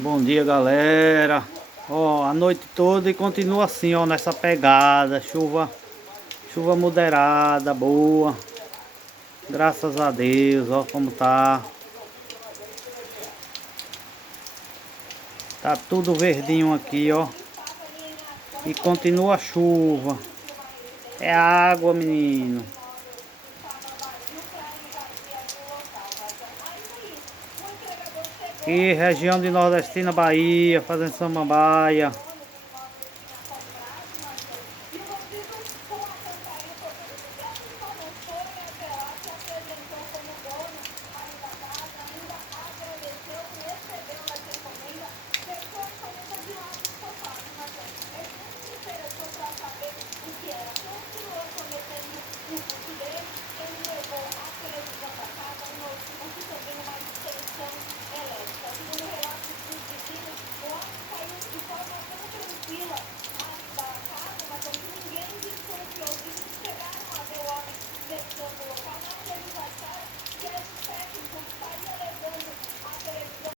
Bom dia, galera. Ó, a noite toda e continua assim, ó, nessa pegada. Chuva moderada, boa. Graças a Deus, ó como tá. Tá tudo verdinho aqui, ó. E continua a chuva. É água, menino. Aqui, região de Nordestina, Bahia, fazendo samambaia.